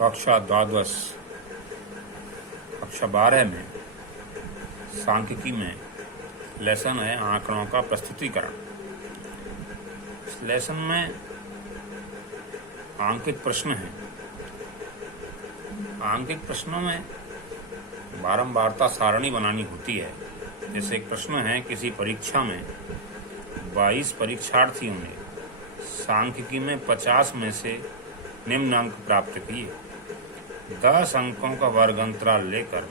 कक्षा द्वादश कक्षा 12 में सांख्यिकी में लेसन है आंकड़ों का प्रस्तुतिकरण। इस लेसन में आंकित प्रश्न हैं। आंकित प्रश्नों में बारंबारता सारणी बनानी होती है। जैसे एक प्रश्न है, किसी परीक्षा में 22 परीक्षार्थियों ने सांख्यिकी में 50 में से निम्न अंक प्राप्त किए। 10 अंकों का वर्ग अंतराल लेकर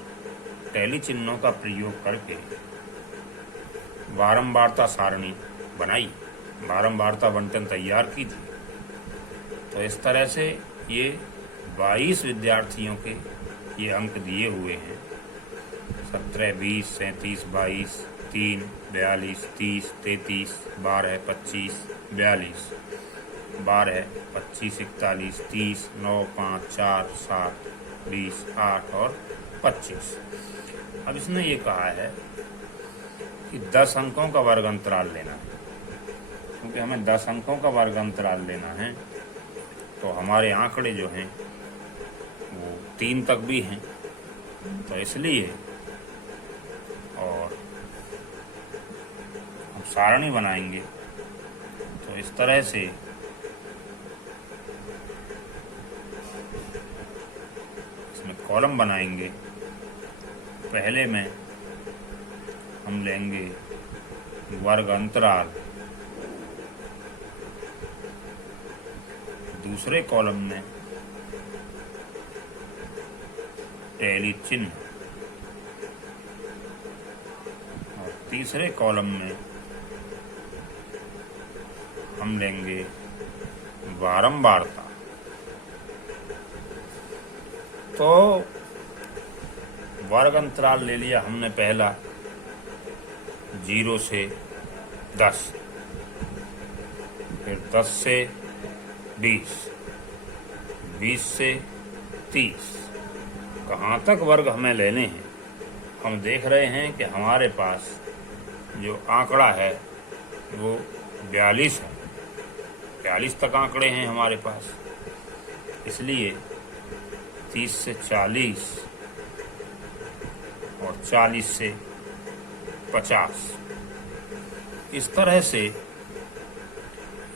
टैली चिन्हों का प्रयोग करके बारंबारता सारणी बनाई, बारंबारता बंटन तैयार की थी। तो इस तरह से ये 22 विद्यार्थियों के ये अंक दिए हुए हैं। 17, 20, 37, 22, 3, 42, 30, 33, 12, 25, 42, 12, 25, 41, 30, 9, 5, 4, 7, 20, 8 और 25। अब इसने ये कहा है कि 10 अंकों का वर्ग अंतराल लेना है। क्योंकि हमें 10 अंकों का वर्ग अंतराल लेना है तो हमारे आंकड़े जो हैं वो 3 तक भी हैं। तो इसलिए और हम सारणी बनाएंगे तो इस तरह से इसमें कॉलम बनाएंगे। पहले में हम लेंगे वर्ग अंतराल, दूसरे कॉलम में टैली चिन्ह और तीसरे कॉलम में हम लेंगे बारंबारता। तो वर्ग अंतराल ले लिया हमने पहला 0 से 10, फिर 10 से 20, 20 से 30। कहाँ तक वर्ग हमें लेने हैं? हम देख रहे हैं कि हमारे पास जो आंकड़ा है वो 42 है। 42 तक आंकड़े हैं हमारे पास। इसलिए 30 से 40 और 40 से 50, इस तरह से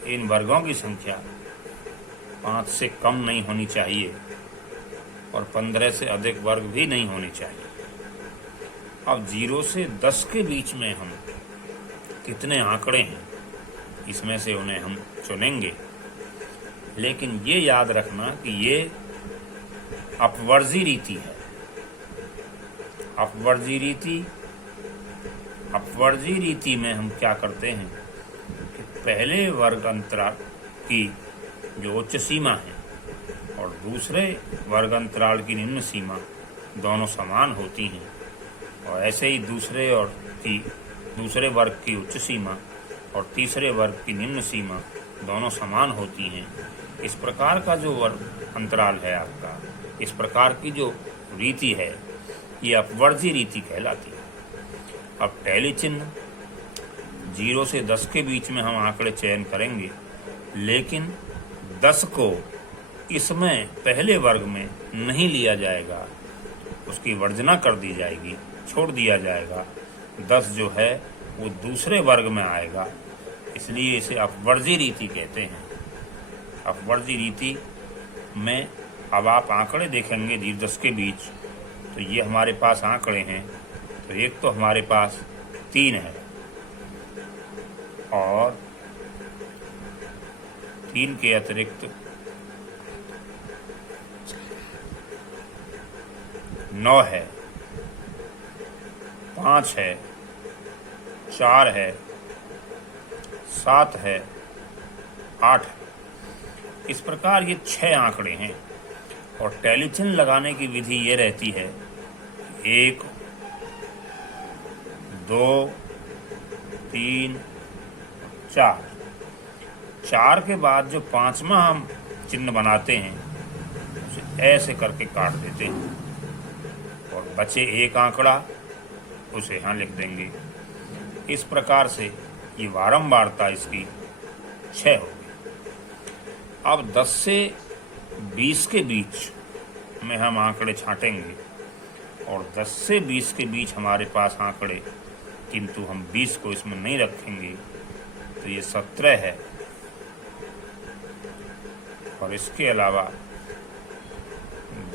इन वर्गों की संख्या 5 से कम नहीं होनी चाहिए और 15 से अधिक वर्ग भी नहीं होने चाहिए। अब 0 से 10 के बीच में हम कितने आंकड़े हैं, इसमें से उन्हें हम चुनेंगे। लेकिन ये याद रखना कि ये अपवर्जी रीति है। अपवर्जी रीति में हम क्या करते हैं कि पहले वर्ग अंतराल की जो उच्च सीमा है और दूसरे वर्ग अंतराल की निम्न सीमा दोनों समान होती हैं, और ऐसे ही दूसरे वर्ग की उच्च सीमा और तीसरे वर्ग की निम्न सीमा दोनों समान होती हैं। इस प्रकार का जो वर्ग अंतराल है आपका, इस प्रकार की जो रीति है, ये अपवर्जी रीति कहलाती है। अब टैली चिन्ह 0 से 10 के बीच में हम आंकड़े चयन करेंगे, लेकिन 10 को इसमें पहले वर्ग में नहीं लिया जाएगा, उसकी वर्जना कर दी जाएगी, छोड़ दिया जाएगा। 10 जो है वो दूसरे वर्ग में आएगा, इसलिए इसे अपवर्जी रीति कहते हैं। अपवर्जी रीति में अब आप आंकड़े देखेंगे 10 के बीच, तो ये हमारे पास आंकड़े हैं। तो एक तो हमारे पास 3 है और 3 के अतिरिक्त 9 है, 5 है, 4 है, 7 है, 8 है। इस प्रकार ये 6 आंकड़े हैं। और टैली चिन्ह लगाने की विधि ये रहती है, 1, 2, 3, 4। 4 के बाद जो 5वां हम चिन्ह बनाते हैं उसे ऐसे करके काट देते हैं और बचे एक आंकड़ा उसे यहाँ लिख देंगे। इस प्रकार से ये बारंबारता इसकी 6 होगी। अब 10 से 20 के बीच में हम आंकड़े छांटेंगे और 10 से 20 के बीच हमारे पास आंकड़े, किंतु हम 20 को इसमें नहीं रखेंगे, तो ये 17 है। और इसके अलावा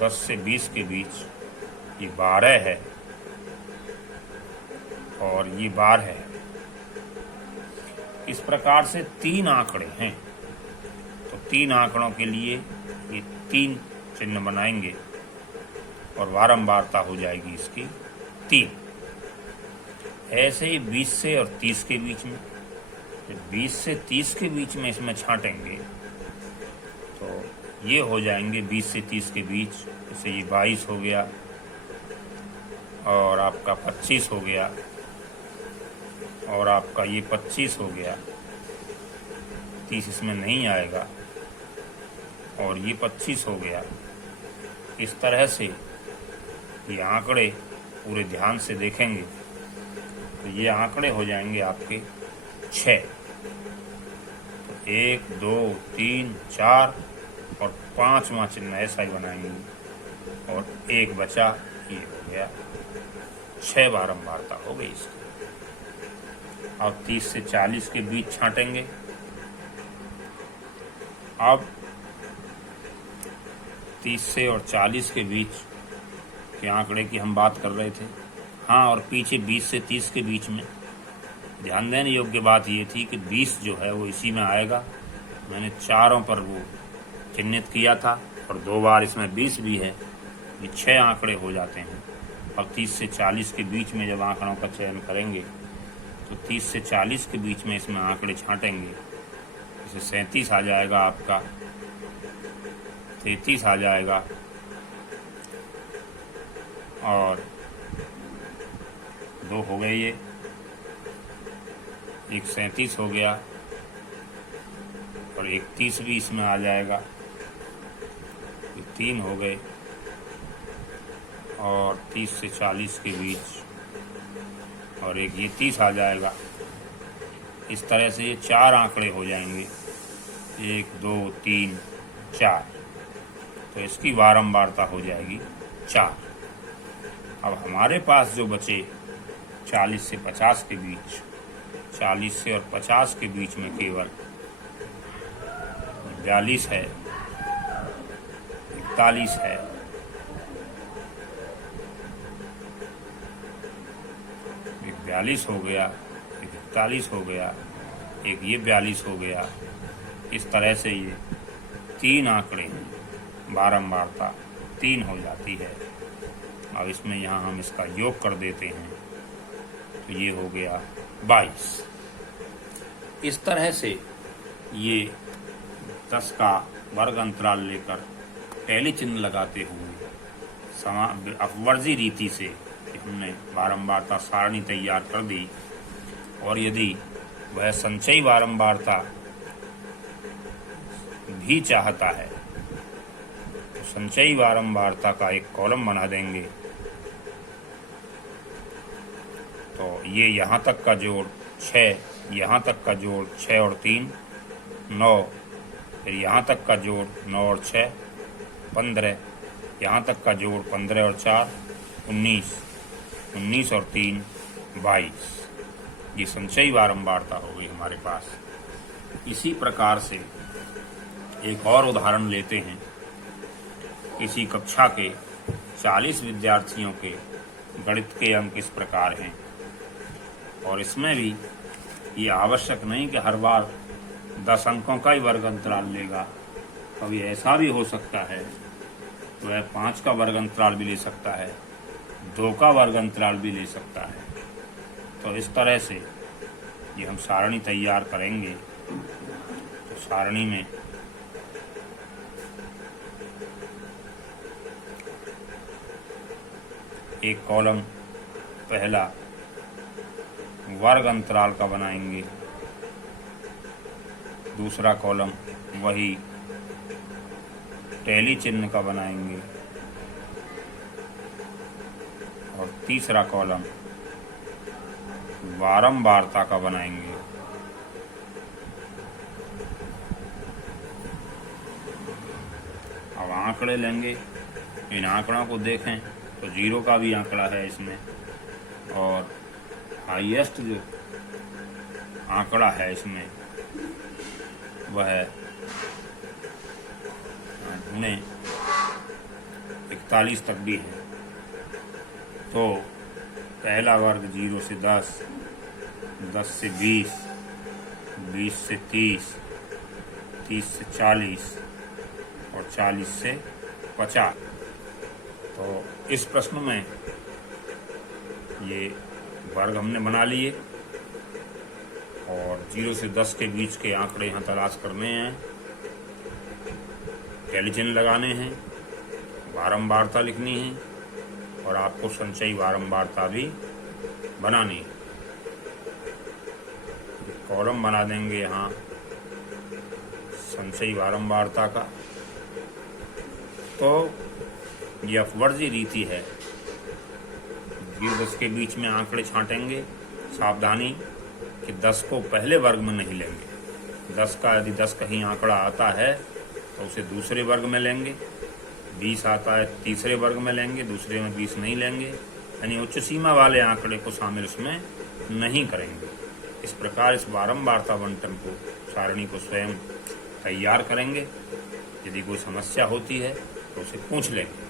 10 से 20 के बीच ये 12 है और ये 12 है। इस प्रकार से 3 आंकड़े हैं, तो 3 आंकड़ों के लिए ये 3 चिन्ह बनाएंगे और बारंबारता हो जाएगी इसकी 3। ऐसे ही 20 से और 30 के बीच में, 20 से 30 के बीच में इसमें छांटेंगे तो ये हो जाएंगे 20 से 30 के बीच, जैसे ये 22 हो गया और आपका 25 हो गया और आपका ये 25 हो गया, 30 इसमें नहीं आएगा और ये 25 हो गया। इस तरह से ये आंकड़े पूरे ध्यान से देखेंगे तो ये आंकड़े हो जाएंगे आपके 6। तो 1 2 3 4 और 5वां चिन्ह ऐसा ही बनाएंगे और 1 बचा, ये हो गया 6 बारंबारता हो गई इसकी। अब 30 से 40 के बीच छांटेंगे। अब 30 से और 40 के बीच के आंकड़े की हम बात कर रहे थे। हाँ, और पीछे 20 से 30 के बीच में ध्यान देने योग्य बात ये थी कि 20 जो है वो इसी में आएगा। मैंने चारों पर वो चिन्हित किया था और 2 बार इसमें 20 भी है। ये 6 आंकड़े हो जाते हैं। और 30 से 40 के बीच में जब आंकड़ों का चयन करेंगे तो 30 से 40 के बीच में इसमें आंकड़े छांटेंगे। जैसे 37 आ जाएगा आपका, 33 आ जाएगा और 2 हो गए, ये एक 37 हो गया और एक 30 भी इसमें आ जाएगा, ये 3 हो गए और 30 से 40 के बीच और एक ये 30 आ जाएगा। इस तरह से ये 4 आंकड़े हो जाएंगे, 1 2 3 4। तो इसकी बारंबारता हो जाएगी 4। अब हमारे पास जो बचे 40 से 50 के बीच, 40 से और 50 के बीच में केवल 42 है, 41 है, 42 हो गया, 41 हो गया, एक ये 42 हो गया। इस तरह से ये 3 आंकड़े हैं, बारंबारता 3 हो जाती है। अब इसमें यहाँ हम इसका योग कर देते हैं तो ये हो गया 22। इस तरह से ये 10 का वर्ग अंतराल लेकर टैली चिन्ह लगाते हुए अपवर्जी रीति से हमने बारंबारता सारणी तैयार कर दी। और यदि वह संचयी बारंबारता भी चाहता है तो संचयी बारंबारता का एक कॉलम बना देंगे। तो ये यहाँ तक का जोड़ 6, यहाँ तक का जोड़ 6 और 3 9, फिर यहाँ तक का जोड़ 9 और 6 15, यहाँ तक का जोड़ 15 और 4 19, 19 और 3 22। ये संचयी बारंबारता हो गई हमारे पास। इसी प्रकार से एक और उदाहरण लेते हैं। किसी कक्षा के 40 विद्यार्थियों के गणित के अंक इस प्रकार हैं और इसमें भी ये आवश्यक नहीं कि हर बार 10 अंकों का ही वर्ग अंतराल लेगा। कभी ऐसा भी हो सकता है तो वह 5 का वर्ग अंतराल भी ले सकता है, 2 का वर्ग अंतराल भी ले सकता है। तो इस तरह से ये हम सारणी तैयार करेंगे। तो सारणी में एक कॉलम पहला वर्ग अंतराल का बनाएंगे, दूसरा कॉलम वही टैली चिन्ह का बनाएंगे और तीसरा कॉलम बारंबारता का बनाएंगे। अब आंकड़े लेंगे इन आंकड़ों को देखें तो 0 का भी आंकड़ा है इसमें, और हाईएस्ट जो आंकड़ा है इसमें वह 41 तक भी है। तो पहला वर्ग 0 से 10, 10 से 20, 20 से 30, 30 से 40 और 40 से 50। तो इस प्रश्न में ये वर्ग हमने बना लिए और 0 से 10 के बीच के आंकड़े यहाँ तलाश करने हैं, कैली चिन्ह लगाने हैं, बारंबारता लिखनी है और आपको संचयी बारंबारता भी बनानी है। कॉलम बना देंगे यहाँ संचयी बारंबारता का। तो यह अपवर्जी रीति है, 0-10 के बीच में आंकड़े छांटेंगे। सावधानी कि 10 को पहले वर्ग में नहीं लेंगे। 10 का यदि 10 कहीं आंकड़ा आता है तो उसे दूसरे वर्ग में लेंगे, 20 आता है तीसरे वर्ग में लेंगे, दूसरे में 20 नहीं लेंगे, यानी उच्च सीमा वाले आंकड़े को शामिल उसमें नहीं करेंगे। इस प्रकार इस बारंबारता बंटन को, सारणी को स्वयं तैयार करेंगे। यदि कोई समस्या होती है तो उसे पूछ लेंगे।